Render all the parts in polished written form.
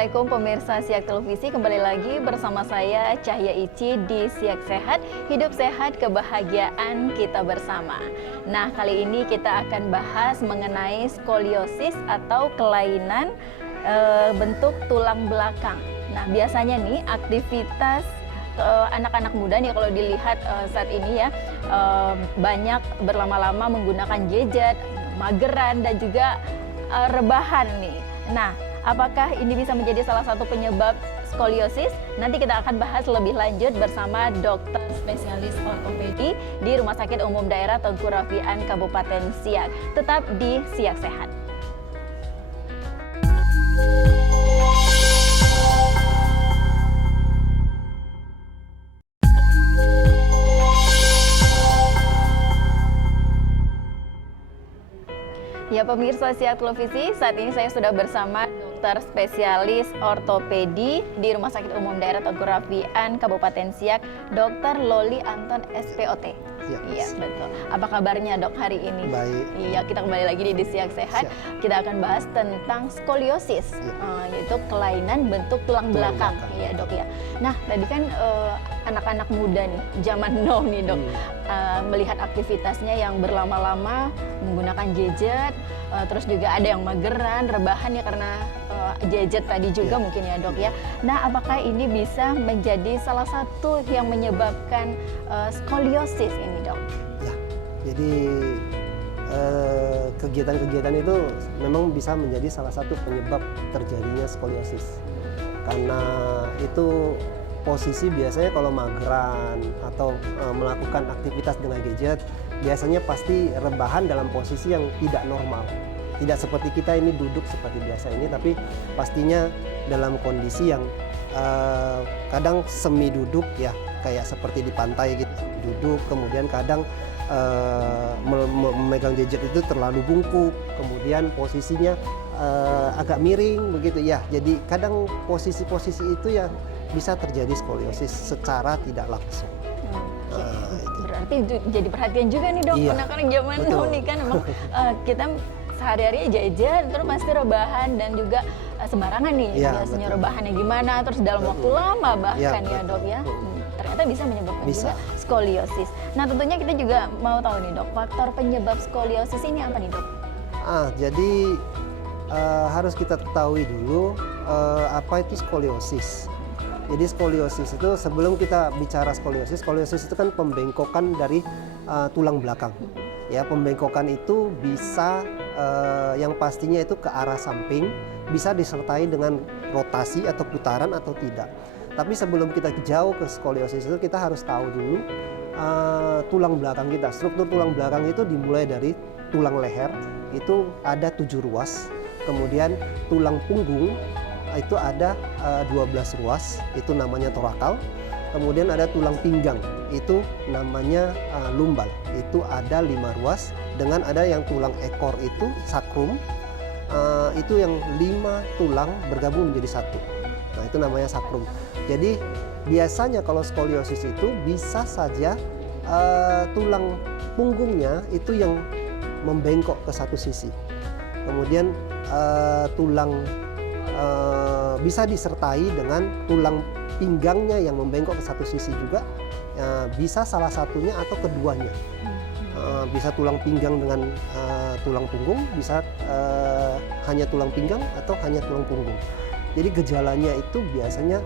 Assalamualaikum pemirsa Siak Televisi, kembali lagi bersama saya Cahya Ici di Siak Sehat, hidup sehat, kebahagiaan kita bersama. Nah, kali ini kita akan bahas mengenai skoliosis atau kelainan bentuk tulang belakang. Nah, biasanya nih aktivitas anak-anak muda nih kalau dilihat saat ini ya, banyak berlama-lama menggunakan gadget, mageran dan juga rebahan nih. Nah, apakah ini bisa menjadi salah satu penyebab skoliosis? Nanti kita akan bahas lebih lanjut bersama dokter spesialis ortopedi di Rumah Sakit Umum Daerah Tengku Rafian Kabupaten Siak. Tetap di Siak Sehat. Ya pemirsa Siak Televisi, saat ini saya sudah bersama dokter spesialis ortopedi di Rumah Sakit Umum Daerah Tengku Rafian Kabupaten Siak, Dr. Loli Anton SPOT. Iya betul. Apa kabarnya dok hari ini? Baik. Iya, kita kembali lagi di Siak Sehat. Kita akan bahas tentang skoliosis, yaitu kelainan bentuk tulang belakang. Iya dok ya. Nah tadi kan anak-anak muda nih, zaman now nih dok, melihat aktivitasnya yang berlama-lama menggunakan gadget, terus juga ada yang mageran, rebahan ya karena gadget tadi juga mungkin ya dok ya. Nah, apakah ini bisa menjadi salah satu yang menyebabkan skoliosis ini dok? Ya, jadi kegiatan-kegiatan itu memang bisa menjadi salah satu penyebab terjadinya skoliosis. Karena itu posisi biasanya kalau mageran atau melakukan aktivitas dengan gadget, biasanya pasti rebahan dalam posisi yang tidak normal. Tidak seperti kita ini duduk seperti biasa ini, tapi pastinya dalam kondisi yang kadang semi duduk ya, kayak seperti di pantai gitu, duduk, kemudian kadang memegang gadget itu terlalu bungkuk, kemudian posisinya agak miring begitu ya. Jadi kadang posisi-posisi itu ya bisa terjadi skoliosis secara tidak langsung. Berarti jadi perhatian juga nih dok, anak-anak zaman now nih kan memang kita sehari-hari jajan, terus pasti rebahan dan juga sembarangan nih biasanya rebahannya gimana, terus dalam waktu lama bahkan ya dok ya. Ternyata bisa menyebabkan juga skoliosis. Nah tentunya kita juga mau tahu nih dok, faktor penyebab skoliosis ini apa nih dok? Jadi harus kita ketahui dulu apa itu skoliosis. Jadi skoliosis itu, sebelum kita bicara skoliosis itu kan pembengkokan dari tulang belakang. Ya, pembengkokan itu bisa yang pastinya itu ke arah samping, bisa disertai dengan rotasi atau putaran atau tidak. Tapi sebelum kita jauh ke skoliosis itu, kita harus tahu dulu tulang belakang kita. Struktur tulang belakang itu dimulai dari tulang leher, itu ada 7 ruas. Kemudian tulang punggung itu ada 12 ruas, itu namanya torakal. Kemudian ada tulang pinggang, itu namanya lumbal, itu ada 5 ruas. Dengan ada yang tulang ekor itu sakrum, itu yang 5 tulang bergabung menjadi satu. Nah itu namanya sakrum. Jadi biasanya kalau skoliosis itu bisa saja tulang punggungnya itu yang membengkok ke satu sisi. Kemudian tulang bisa disertai dengan tulang pinggangnya yang membengkok ke satu sisi juga, bisa salah satunya atau keduanya. Bisa tulang pinggang dengan tulang punggung, bisa hanya tulang pinggang atau hanya tulang punggung. Jadi gejalanya itu biasanya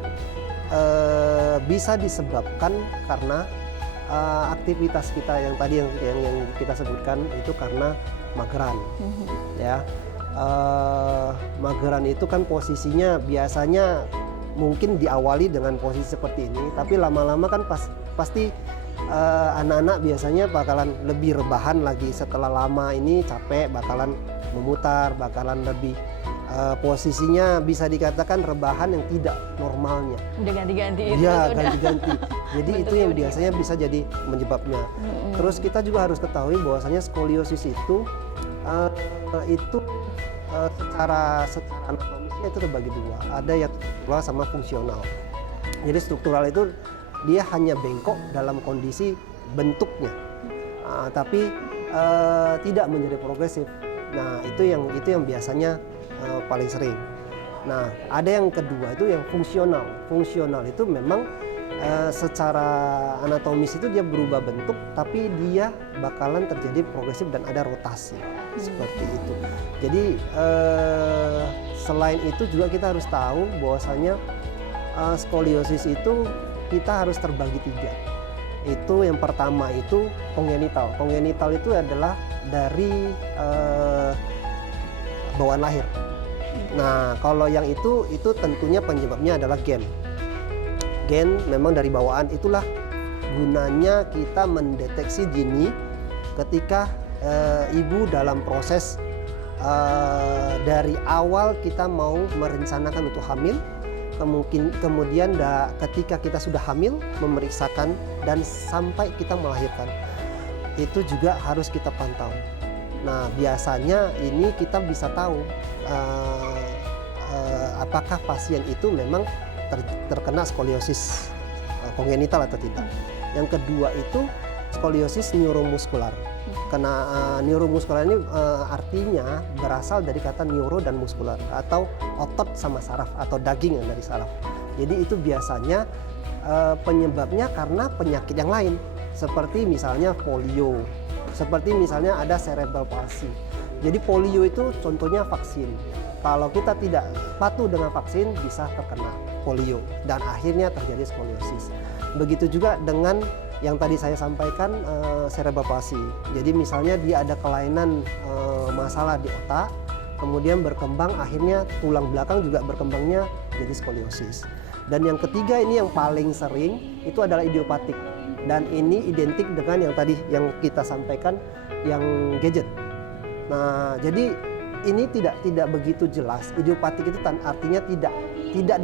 bisa disebabkan karena aktivitas kita yang tadi yang kita sebutkan itu karena mageran, ya. Mageran itu kan posisinya biasanya mungkin diawali dengan posisi seperti ini, tapi lama-lama kan pasti anak-anak biasanya bakalan lebih rebahan lagi. Setelah lama ini capek, bakalan memutar, bakalan lebih posisinya bisa dikatakan rebahan yang tidak normalnya. Udah ganti-ganti itu. Ya, ganti-ganti. Jadi itu yang biasanya bisa jadi menyebabnya. Terus kita juga harus ketahui bahwasanya skoliosis itu secara anatomisnya itu terbagi dua. Ada yang struktural sama fungsional. Jadi struktural itu dia hanya bengkok dalam kondisi bentuknya, tapi tidak menjadi progresif. Nah itu yang biasanya paling sering. Nah, ada yang kedua itu yang fungsional. Fungsional itu memang secara anatomis itu dia berubah bentuk, tapi dia bakalan terjadi progresif dan ada rotasi seperti itu. Jadi selain itu juga kita harus tahu bahwasanya skoliosis itu kita harus terbagi 3. Itu yang pertama itu kongenital. Kongenital itu adalah dari bawaan lahir. Nah, kalau yang itu tentunya penyebabnya adalah gen. Gen memang dari bawaan, itulah gunanya kita mendeteksi dini ketika ibu dalam proses dari awal kita mau merencanakan untuk hamil, kemudian ketika kita sudah hamil memeriksakan dan sampai kita melahirkan. Itu juga harus kita pantau. Nah, biasanya ini kita bisa tahu apakah pasien itu memang terkena skoliosis kongenital atau tidak. Yang kedua itu skoliosis neuromuskular. Karena neuromuskular ini artinya berasal dari kata neuro dan muskular, atau otot sama saraf atau daging yang dari saraf. Jadi itu biasanya penyebabnya karena penyakit yang lain, seperti misalnya polio, seperti misalnya ada cerebral palsy. Jadi polio itu contohnya vaksin. Kalau kita tidak patuh dengan vaksin bisa terkena polio dan akhirnya terjadi skoliosis. Begitu juga dengan yang tadi saya sampaikan cerebral palsy. Jadi misalnya dia ada kelainan masalah di otak, kemudian berkembang akhirnya tulang belakang juga berkembangnya jadi skoliosis. Dan yang ketiga ini yang paling sering itu adalah idiopatik. Dan ini identik dengan yang tadi yang kita sampaikan yang gadget. Nah, jadi ini tidak begitu jelas. Idiopatik itu artinya tidak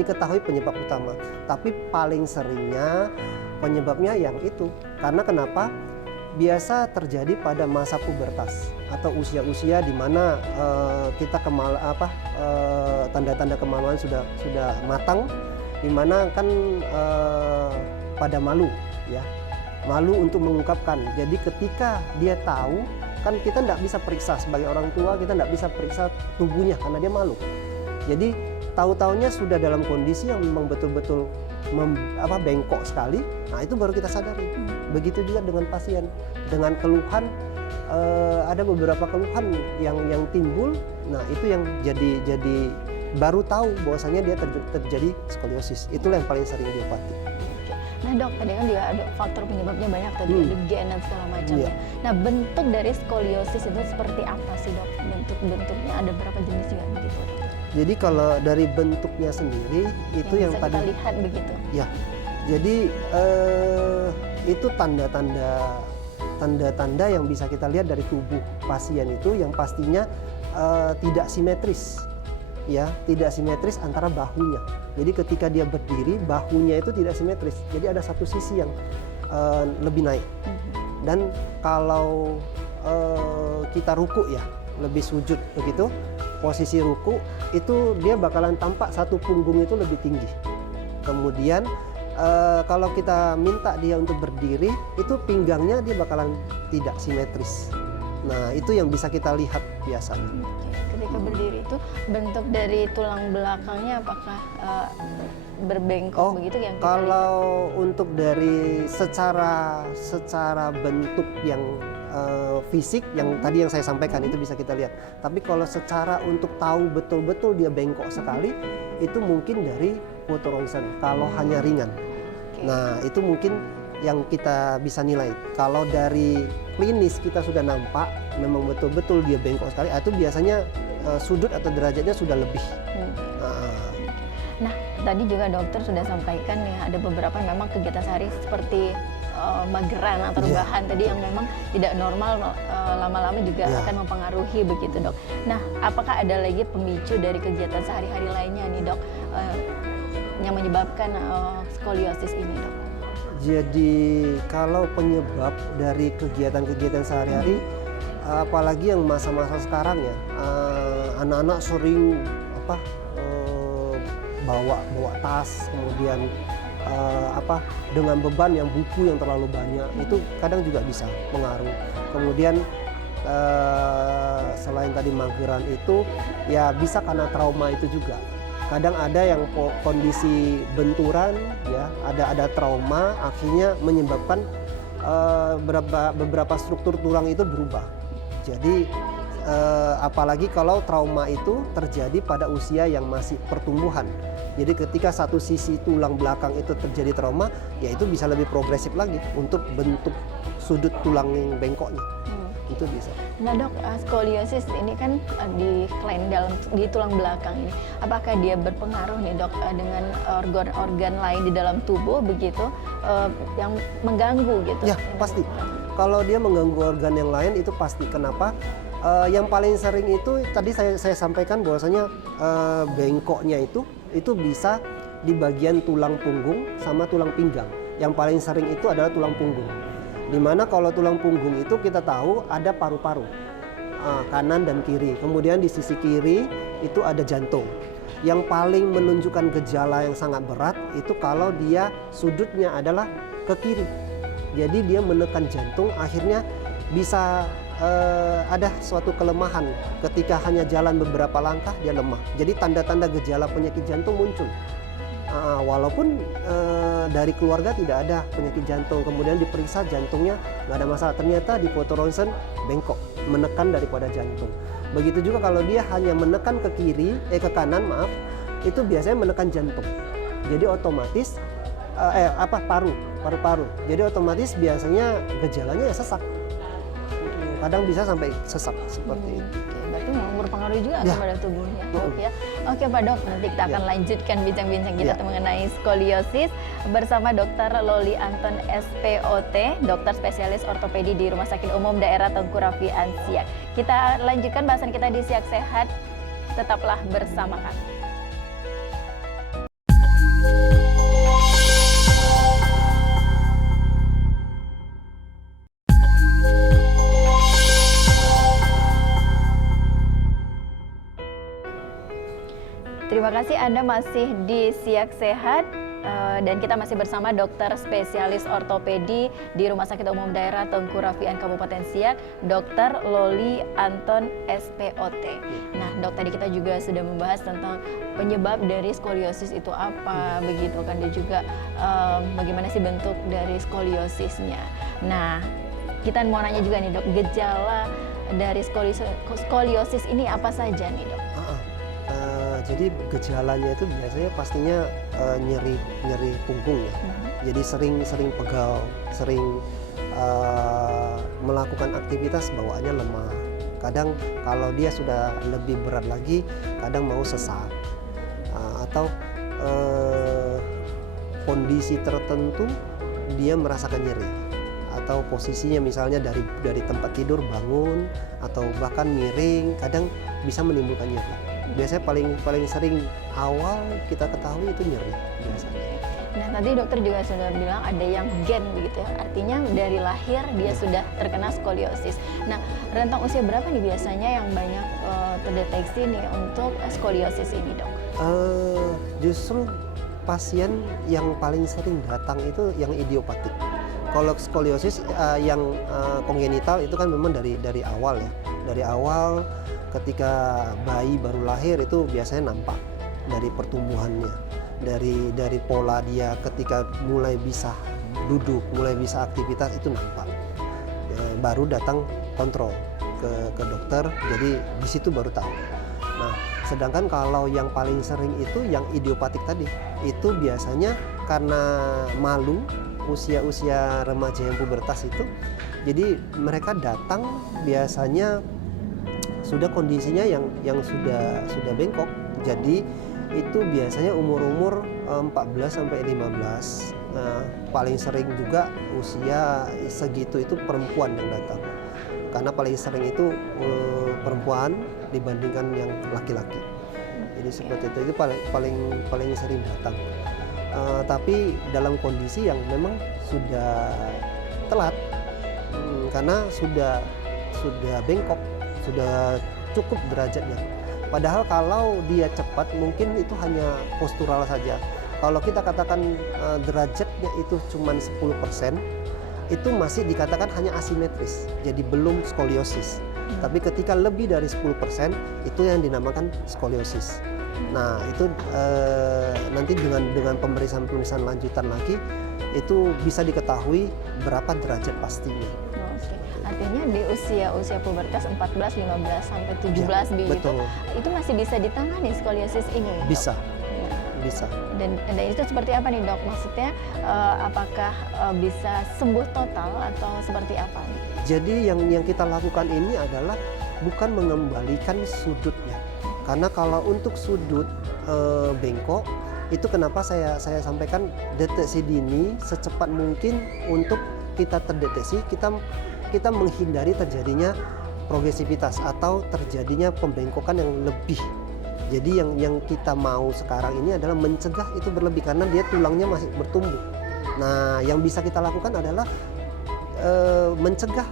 diketahui penyebab utama, tapi paling seringnya penyebabnya yang itu. Karena kenapa? Biasa terjadi pada masa pubertas atau usia-usia di mana kita tanda-tanda kemaluan sudah matang, di mana kan pada malu, ya, malu untuk mengungkapkan. Jadi ketika dia tahu, kan kita tidak bisa periksa sebagai orang tua, kita tidak bisa periksa tubuhnya karena dia malu. Jadi tahu-taunya sudah dalam kondisi yang memang betul-betul bengkok sekali. Nah, itu baru kita sadari. Begitu juga dengan pasien dengan keluhan, ada beberapa keluhan yang timbul. Nah, itu yang jadi baru tahu bahwasanya dia terjadi skoliosis. Itulah yang paling sering idiopatik. Nah dok, tadi kan juga ada faktor penyebabnya banyak tadi, ada gen dan segala macamnya. Iya. Nah, bentuk dari skoliosis itu seperti apa sih dok? Bentuknya ada berapa jenis juga begitu? Jadi kalau dari bentuknya sendiri itu yang bisa tadi kita lihat begitu. Ya. Jadi itu tanda-tanda yang bisa kita lihat dari tubuh pasien itu yang pastinya tidak simetris. Ya, tidak simetris antara bahunya. Jadi ketika dia berdiri, bahunya itu tidak simetris. Jadi ada satu sisi yang lebih naik. Dan kalau kita ruku, ya, lebih sujud begitu, posisi ruku itu dia bakalan tampak satu punggung itu lebih tinggi. Kemudian kalau kita minta dia untuk berdiri, itu pinggangnya dia bakalan tidak simetris. Nah, itu yang bisa kita lihat biasanya. Ketika berdiri itu bentuk dari tulang belakangnya apakah berbengkok begitu yang kita kalau lihat? Untuk dari secara bentuk yang fisik yang tadi yang saya sampaikan itu bisa kita lihat. Tapi kalau secara untuk tahu betul-betul dia bengkok sekali, itu mungkin dari foto ronsen kalau hanya ringan. Nah, itu mungkin yang kita bisa nilai. Kalau dari klinis kita sudah nampak memang betul-betul dia bengkok sekali, itu biasanya sudut atau derajatnya sudah lebih. Nah, tadi juga dokter sudah sampaikan ya, ada beberapa memang kegiatan sehari seperti mageran atau rebahan tadi yang memang tidak normal, lama-lama juga akan mempengaruhi begitu dok. Nah, apakah ada lagi pemicu dari kegiatan sehari-hari lainnya nih dok yang menyebabkan skoliosis ini dok? Jadi kalau penyebab dari kegiatan-kegiatan sehari-hari, apalagi yang masa-masa sekarang ya, anak-anak sering bawa tas, kemudian dengan beban yang buku yang terlalu banyak, itu kadang juga bisa mengaruh. Kemudian selain tadi mageran itu, ya bisa karena trauma itu juga. Kadang ada yang kondisi benturan, ya, ada trauma, akhirnya menyebabkan beberapa struktur tulang itu berubah. Jadi apalagi kalau trauma itu terjadi pada usia yang masih pertumbuhan. Jadi ketika satu sisi tulang belakang itu terjadi trauma, ya itu bisa lebih progresif lagi untuk bentuk sudut tulang yang bengkoknya. Itu bisa. Nah dok, skoliosis ini kan diklaim di tulang belakang ini. Apakah dia berpengaruh nih dok dengan organ-organ lain di dalam tubuh begitu yang mengganggu gitu? Ya pasti. Kalau dia mengganggu organ yang lain itu pasti. Kenapa? Yang paling sering itu tadi saya sampaikan bahwasanya bengkoknya itu bisa di bagian tulang punggung sama tulang pinggang. Yang paling sering itu adalah tulang punggung. Dimana kalau tulang punggung itu kita tahu ada paru-paru kanan dan kiri. Kemudian di sisi kiri itu ada jantung. Yang paling menunjukkan gejala yang sangat berat itu kalau dia sudutnya adalah ke kiri. Jadi dia menekan jantung, akhirnya bisa ada suatu kelemahan ketika hanya jalan beberapa langkah dia lemah. Jadi tanda-tanda gejala penyakit jantung muncul. Walaupun dari keluarga tidak ada penyakit jantung, kemudian diperiksa jantungnya nggak ada masalah, ternyata di foto ronsen bengkok, menekan daripada jantung. Begitu juga kalau dia hanya menekan ke kanan maaf, itu biasanya menekan jantung. Jadi otomatis paru-paru. Jadi otomatis biasanya gejalanya ya sesak. Kadang bisa sampai sesak seperti itu. Oke, berarti memang berpengaruh juga kepada tubuhnya. Ya. Oke Pak Dok, nanti kita akan lanjutkan bincang-bincang kita mengenai skoliosis bersama Dr. Loli Anton SPOT, dokter spesialis ortopedi di Rumah Sakit Umum Daerah Tengku Rafian Siak. Kita lanjutkan bahasan kita di Siak Sehat. Tetaplah bersama kami. Terima kasih Anda masih di Siak Sehat dan kita masih bersama dokter spesialis ortopedi di Rumah Sakit Umum Daerah Tengku Rafian Kabupaten Siak, Dr. Loli Anton SPOT. Nah dok, tadi kita juga sudah membahas tentang penyebab dari skoliosis itu apa, begitu kan, dan juga bagaimana sih bentuk dari skoliosisnya. Nah kita mau nanya juga nih dok, gejala dari skoliosis ini apa saja nih dok? Jadi gejalanya itu biasanya pastinya nyeri punggung ya. Jadi sering pegal, sering melakukan aktivitas bawaannya lemah. Kadang kalau dia sudah lebih berat lagi, kadang mau sesak atau kondisi tertentu dia merasakan nyeri. Atau posisinya misalnya dari tempat tidur bangun atau bahkan miring, kadang bisa menimbulkan nyeri. Biasanya paling sering awal kita ketahui itu nyeri biasanya. Nah tadi dokter juga sudah bilang ada yang gen begitu ya, artinya dari lahir dia sudah terkena skoliosis. Nah rentang usia berapa nih biasanya yang banyak terdeteksi nih untuk skoliosis ini dok? Justru pasien yang paling sering datang itu yang idiopatik. Kalau skoliosis yang kongenital itu kan memang dari awal ya. Dari awal ketika bayi baru lahir itu biasanya nampak dari pertumbuhannya. Dari pola dia ketika mulai bisa duduk, mulai bisa aktivitas itu nampak. Baru datang kontrol ke dokter, jadi di situ baru tahu. Nah, sedangkan kalau yang paling sering itu yang idiopatik tadi, itu biasanya karena malu usia remaja yang pubertas itu, jadi mereka datang biasanya sudah kondisinya yang sudah bengkok. Jadi itu biasanya umur 14 sampai 15. Nah, paling sering juga usia segitu itu perempuan yang datang. Karena paling sering itu perempuan dibandingkan yang laki-laki. Jadi seperti itu paling sering datang. Tapi dalam kondisi yang memang sudah telat karena sudah bengkok, sudah cukup derajatnya. Padahal kalau dia cepat mungkin itu hanya postural saja. Kalau kita katakan derajatnya itu cuma 10%, itu masih dikatakan hanya asimetris, jadi belum skoliosis. Tapi ketika lebih dari 10%, itu yang dinamakan skoliosis. Nah itu nanti dengan pemeriksaan lanjutan lagi itu bisa diketahui berapa derajat pastinya. Oke. Artinya di usia pubertas 14, 15 sampai 17 Ya, begitu, betul. itu masih bisa ditangani skoliosis ini, Dok? Bisa, Ya. bisa. Dan itu seperti apa nih, Dok? Maksudnya apakah bisa sembuh total atau seperti apa nih? Jadi yang kita lakukan ini adalah bukan mengembalikan sudutnya. Karena kalau untuk sudut bengkok itu kenapa saya sampaikan deteksi dini secepat mungkin untuk kita terdeteksi, kita menghindari terjadinya progresivitas atau terjadinya pembengkokan yang lebih. Jadi yang kita mau sekarang ini adalah mencegah itu berlebih karena dia tulangnya masih bertumbuh. Nah, yang bisa kita lakukan adalah mencegah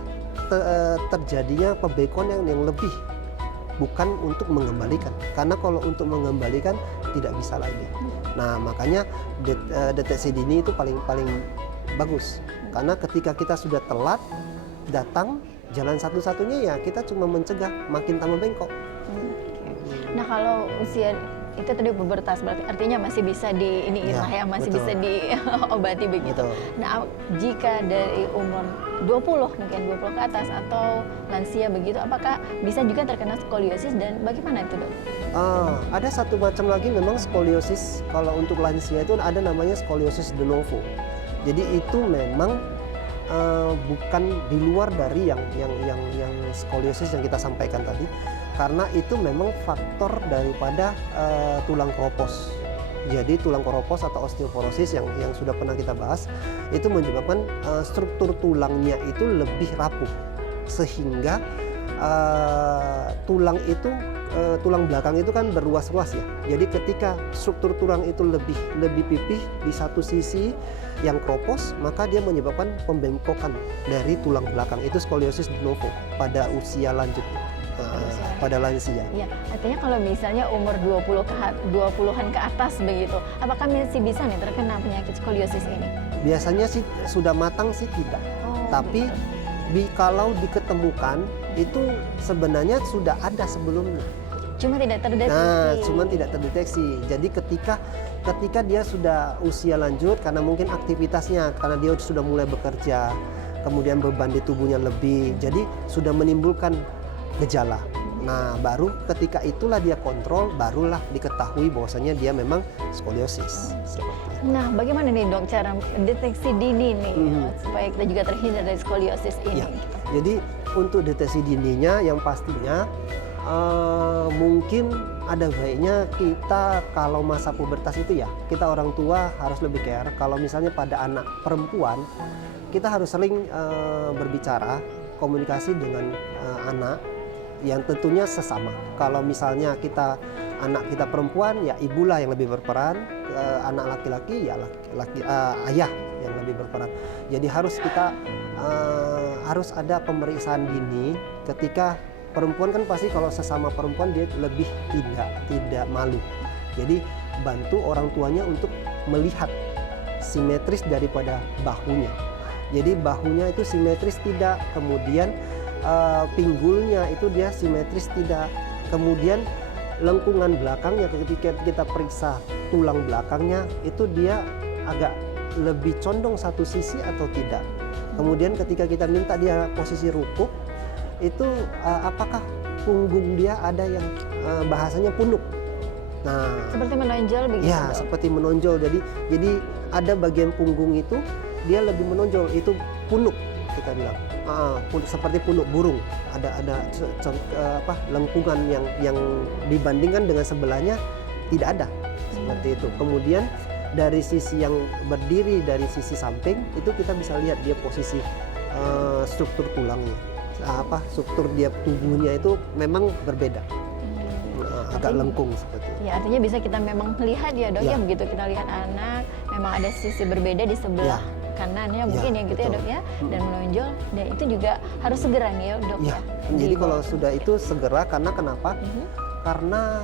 terjadinya pembengkokan yang lebih, bukan untuk mengembalikan. Karena kalau untuk mengembalikan tidak bisa lagi. Nah, makanya deteksi dini itu paling bagus. Karena ketika kita sudah telat datang, jalan satu-satunya ya kita cuma mencegah makin tambah bengkok. Nah, kalau usia itu tadi pubertas berarti artinya masih bisa masih betul. bisa diobati begitu. Betul. Nah, jika dari umur 20 mungkin 20 ke atas atau lansia begitu, apakah bisa juga terkena skoliosis dan bagaimana itu, Dok? Ada satu macam lagi memang skoliosis. Kalau untuk lansia itu ada namanya skoliosis de novo. Jadi itu memang bukan di luar dari yang skoliosis yang kita sampaikan tadi, karena itu memang faktor daripada tulang keropos. Jadi tulang keropos atau osteoporosis yang sudah pernah kita bahas itu menyebabkan struktur tulangnya itu lebih rapuh sehingga tulang belakang itu kan berluas-luas ya. Jadi ketika struktur tulang itu lebih pipih di satu sisi yang keropos, maka dia menyebabkan pembengkokan dari tulang belakang. Itu skoliosis de novo pada usia lanjut. Pada lansia. Ya, artinya kalau misalnya umur 20-an ke atas begitu, apakah masih bisa nih terkena penyakit skoliosis ini? Biasanya sih sudah matang sih tidak. Tapi kalau diketemukan itu sebenarnya sudah ada sebelumnya. Cuma tidak terdeteksi. Nah, cuma tidak terdeteksi. Jadi ketika dia sudah usia lanjut karena mungkin aktivitasnya, karena dia sudah mulai bekerja, kemudian beban di tubuhnya lebih, jadi sudah menimbulkan gejala. Nah, baru ketika itulah dia kontrol, barulah diketahui bahwasanya dia memang skoliosis. Nah, bagaimana nih, Dok, cara deteksi dini nih supaya kita juga terhindar dari skoliosis ini? Ya, jadi untuk deteksi dininya yang pastinya mungkin ada baiknya kita kalau masa pubertas itu ya, kita orang tua harus lebih care. Kalau misalnya pada anak perempuan, kita harus sering berbicara, komunikasi dengan anak yang tentunya sesama. Kalau misalnya anak kita perempuan, ya ibulah yang lebih berperan. Anak laki-laki ya ayah yang lebih berperan. Jadi harus ada pemeriksaan dini. Ketika perempuan kan pasti kalau sesama perempuan dia lebih tidak malu. Jadi bantu orang tuanya untuk melihat simetris daripada bahunya. Jadi bahunya itu simetris tidak, kemudian pinggulnya itu dia simetris tidak, kemudian lengkungan belakangnya ketika kita periksa tulang belakangnya itu dia agak lebih condong satu sisi atau tidak. Kemudian ketika kita minta dia posisi rukuk itu apakah punggung dia ada yang bahasanya punuk. Nah, seperti menonjol begitu. Ya, seperti menonjol. Jadi ada bagian punggung itu dia lebih menonjol, itu punuk kita bilang. Seperti punuk burung. Ada lengkungan yang dibandingkan dengan sebelahnya tidak ada. Seperti itu. Kemudian dari sisi yang berdiri dari sisi samping itu kita bisa lihat dia posisi struktur tulangnya. Struktur dia tubuhnya itu memang berbeda. Agak lengkung seperti itu. Ya, artinya bisa kita memang melihat ya, Dok, ya begitu kita lihat anak memang ada sisi berbeda di sebelah kanannya mungkin ya gitu, betul. Ya, Dok ya, dan menonjol, dan itu juga harus segera nih ya, Dok ya. Jadi kalau sudah itu segera, karena kenapa? Karena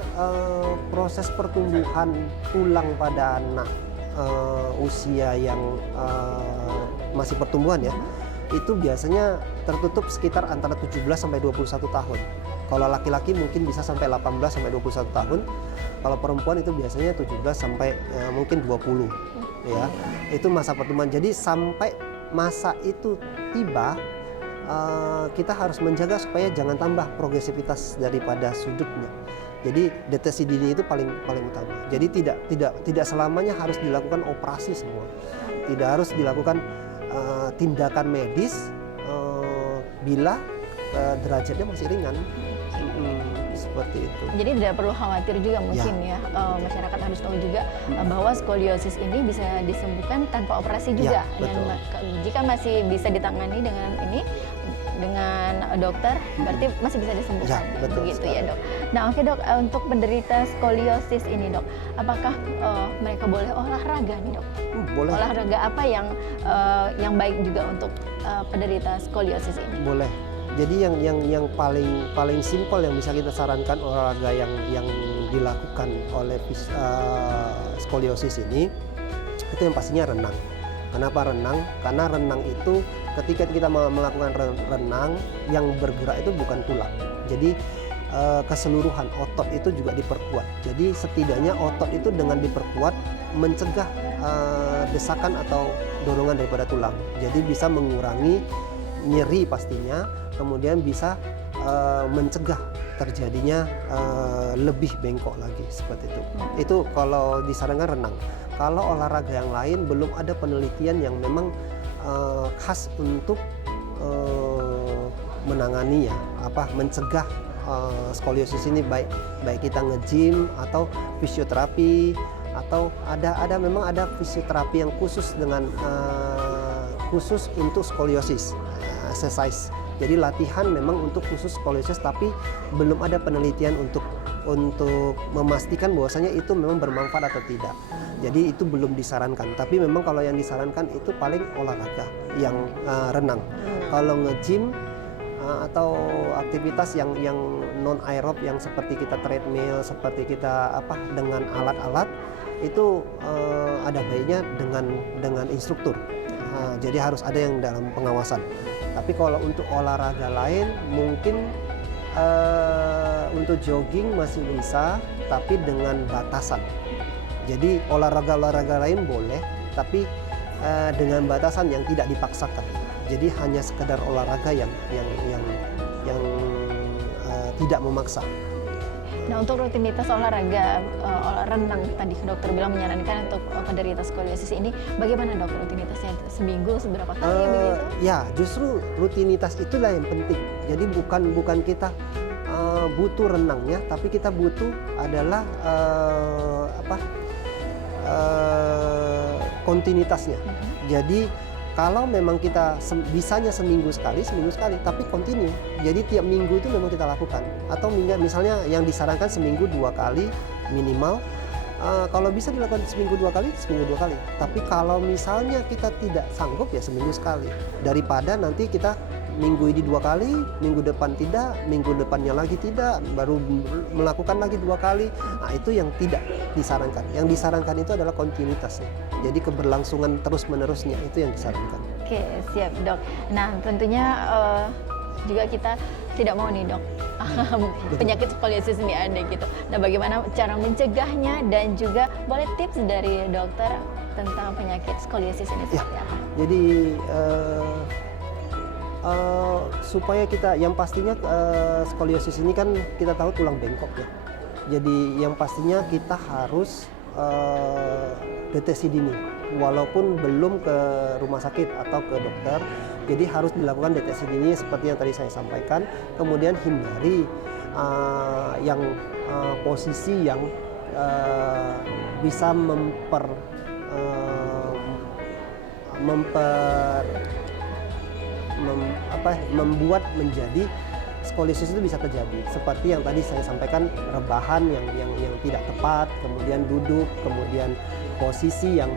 proses pertumbuhan tulang pada anak usia yang masih pertumbuhan ya, itu biasanya tertutup sekitar antara 17 sampai 21 tahun. Kalau laki-laki mungkin bisa sampai 18 sampai 21 tahun. Kalau perempuan itu biasanya 17 sampai mungkin 20 ya. Itu masa pertumbuhan. Jadi sampai masa itu tiba, kita harus menjaga supaya jangan tambah progresivitas daripada sudutnya. Jadi deteksi dini itu paling utama. Jadi tidak selamanya harus dilakukan operasi semua. Tidak harus dilakukan tindakan medis bila derajatnya masih ringan. Seperti itu. Jadi tidak perlu khawatir juga mungkin ya, masyarakat harus tahu juga bahwa skoliosis ini bisa disembuhkan tanpa operasi juga. Dan jika masih bisa ditangani dengan dokter, berarti masih bisa disembuhkan. Begitu ya dok. Nah oke dok, untuk penderita skoliosis ini dok, apakah mereka boleh olahraga nih dok? Boleh. Olahraga apa yang baik juga untuk penderita skoliosis ini? Boleh. Jadi yang paling simpel yang bisa kita sarankan olahraga yang dilakukan oleh skoliosis ini itu yang pastinya renang. Kenapa renang? Karena renang itu ketika kita melakukan renang, yang bergerak itu bukan tulang. Jadi keseluruhan otot itu juga diperkuat. Jadi setidaknya otot itu dengan diperkuat mencegah desakan atau dorongan daripada tulang. Jadi bisa mengurangi nyeri pastinya, kemudian bisa mencegah terjadinya lebih bengkok lagi seperti itu. Itu kalau disarankan renang. Kalau olahraga yang lain belum ada penelitian yang memang khas untuk menangani ya, mencegah skoliosis ini, baik kita nge-gym atau fisioterapi, atau memang ada fisioterapi yang khusus dengan khusus untuk skoliosis, exercise. Jadi latihan memang untuk khusus skoliosis, tapi belum ada penelitian untuk memastikan bahwasanya itu memang bermanfaat atau tidak. Jadi itu belum disarankan. Tapi memang kalau yang disarankan itu paling olahraga yang renang. Kalau nge-gym atau aktivitas yang non aerob yang seperti kita treadmill, seperti kita dengan alat-alat itu ada baiknya dengan instruktur. Jadi harus ada yang dalam pengawasan. Tapi kalau untuk olahraga lain mungkin untuk jogging masih bisa, tapi dengan batasan. Jadi olahraga lain boleh, tapi dengan batasan yang tidak dipaksakan. Jadi hanya sekedar olahraga yang tidak memaksa. Nah untuk rutinitas olahraga renang tadi dokter bilang menyarankan untuk penderita skoliosis ini, bagaimana dok rutinitasnya? Seminggu seberapa kali begitu? Ya justru rutinitas itulah yang penting. Jadi bukan kita butuh renangnya, tapi kita butuh adalah kontinuitasnya. Jadi kalau memang kita bisanya seminggu sekali, tapi kontinu. Jadi tiap minggu itu memang kita lakukan. Atau misalnya yang disarankan seminggu 2 kali minimal. Kalau bisa dilakukan seminggu 2 kali. Tapi kalau misalnya kita tidak sanggup ya seminggu sekali. Daripada nanti kita minggu ini 2 kali, minggu depan tidak, minggu depannya lagi tidak, baru melakukan lagi 2 kali. Nah itu yang tidak disarankan. Yang disarankan itu adalah kontinuitasnya. Jadi keberlangsungan terus-menerusnya itu yang disarankan. Oke, siap dok. Nah tentunya juga kita tidak mau nih dok penyakit skoliosis ini ada gitu. Nah bagaimana cara mencegahnya, dan juga boleh tips dari dokter tentang penyakit skoliosis ini seperti apa? Jadi supaya kita, yang pastinya skoliosis ini kan kita tahu tulang bengkok ya. Jadi yang pastinya kita harus deteksi dini, walaupun belum ke rumah sakit atau ke dokter. Jadi harus dilakukan deteksi dini seperti yang tadi saya sampaikan. Kemudian hindari posisi yang bisa membuat menjadi skoliosis itu bisa terjadi, seperti yang tadi saya sampaikan, rebahan yang tidak tepat, kemudian duduk, kemudian posisi yang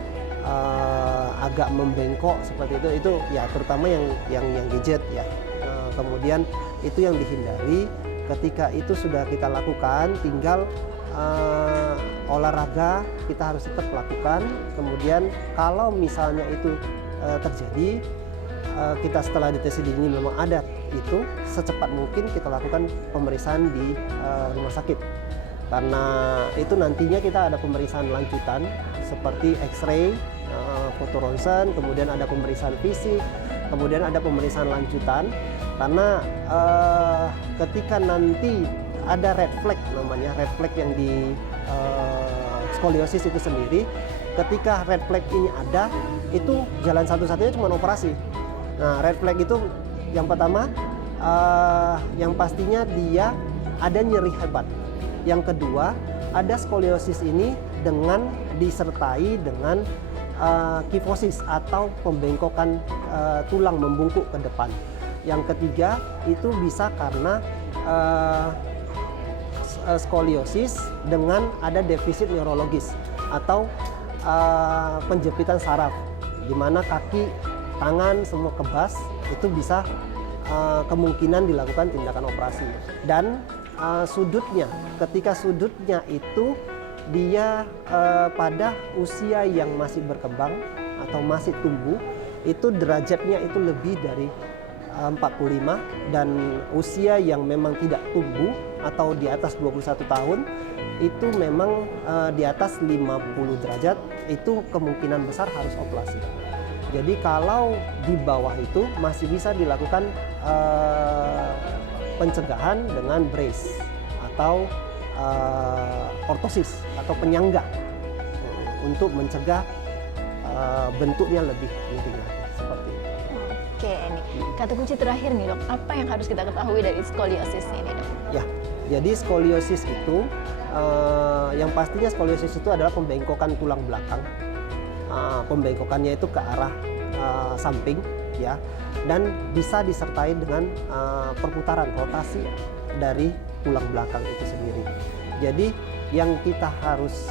agak membengkok seperti itu ya, terutama yang gadget ya. Kemudian itu yang dihindari. Ketika itu sudah kita lakukan, tinggal olahraga kita harus tetap lakukan. Kemudian kalau misalnya itu terjadi, kita setelah deteksi dini memang ada itu, secepat mungkin kita lakukan pemeriksaan di rumah sakit karena itu nantinya kita ada pemeriksaan lanjutan seperti X-ray, foto ronsen, kemudian ada pemeriksaan fisik, kemudian ada pemeriksaan lanjutan. Karena ketika nanti ada red flag, namanya red flag yang di skoliosis itu sendiri, ketika red flag ini ada, itu jalan satu-satunya cuma operasi. Nah, red flag itu yang pertama, yang pastinya dia ada nyeri hebat. Yang kedua, ada skoliosis ini dengan disertai dengan kifosis atau pembengkokan tulang membungkuk ke depan. Yang ketiga, itu bisa karena skoliosis dengan ada defisit neurologis atau penjepitan saraf, di mana kaki, tangan semua kebas, itu bisa kemungkinan dilakukan tindakan operasi. Dan sudutnya, ketika sudutnya itu dia pada usia yang masih berkembang atau masih tumbuh, itu derajatnya itu lebih dari 45, dan usia yang memang tidak tumbuh atau di atas 21 tahun itu memang di atas 50 derajat, itu kemungkinan besar harus operasi. Jadi kalau di bawah itu masih bisa dilakukan pencegahan dengan brace atau ortosis atau penyangga untuk mencegah bentuknya lebih penting lagi, seperti itu. Oke, nih kata kunci terakhir nih dok, apa yang harus kita ketahui dari skoliosis ini dok? Ya, jadi skoliosis itu yang pastinya skoliosis itu adalah pembengkokan tulang belakang. Pembengkokannya itu ke arah samping, ya, dan bisa disertai dengan perputaran rotasi dari tulang belakang itu sendiri. Jadi yang kita harus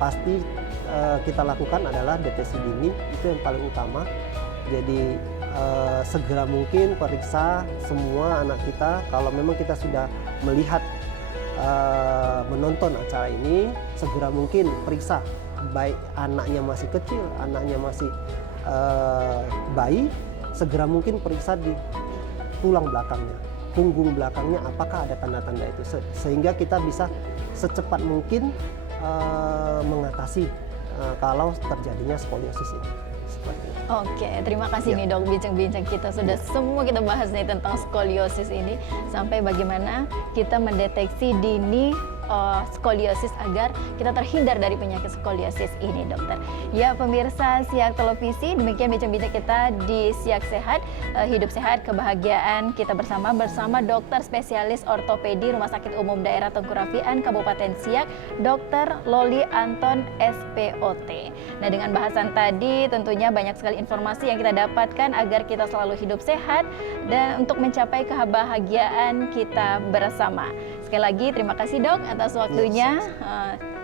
pasti kita lakukan adalah deteksi dini, itu yang paling utama. Jadi segera mungkin periksa semua anak kita. Kalau memang kita sudah melihat menonton acara ini, segera mungkin periksa, baik anaknya masih kecil, anaknya masih bayi, segera mungkin periksa di tulang belakangnya, punggung belakangnya, apakah ada tanda-tanda itu, sehingga kita bisa secepat mungkin mengatasi kalau terjadinya skoliosis ini. Seperti itu. Oke, terima kasih nih dok, bincang-bincang kita sudah semua kita bahas nih tentang skoliosis ini, sampai bagaimana kita mendeteksi dini skoliosis agar kita terhindar dari penyakit skoliosis ini dokter. Ya pemirsa Siak Televisi, demikian bincang-bincang kita di Siak Sehat, hidup sehat, kebahagiaan kita bersama dokter spesialis ortopedi Rumah Sakit Umum Daerah Tengku Rafian Kabupaten Siak, Dr. Loli Anton SPOT. Nah dengan bahasan tadi tentunya banyak sekali informasi yang kita dapatkan agar kita selalu hidup sehat dan untuk mencapai kebahagiaan kita bersama. Sekali lagi terima kasih dok atas waktunya.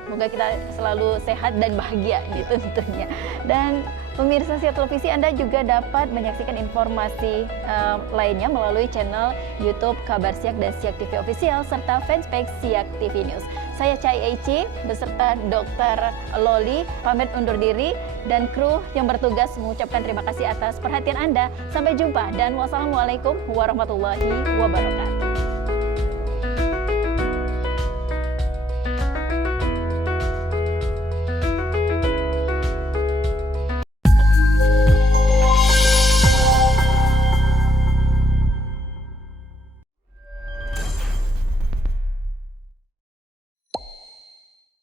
Semoga kita selalu sehat dan bahagia nih tentunya. Dan pemirsa Siak Televisi, Anda juga dapat menyaksikan informasi lainnya melalui channel YouTube Kabar Siak dan Siak TV Official serta fanpage Siak TV News. Saya Chai Eici beserta Dr. Loli pamit undur diri dan kru yang bertugas mengucapkan terima kasih atas perhatian Anda. Sampai jumpa dan wassalamualaikum warahmatullahi wabarakatuh.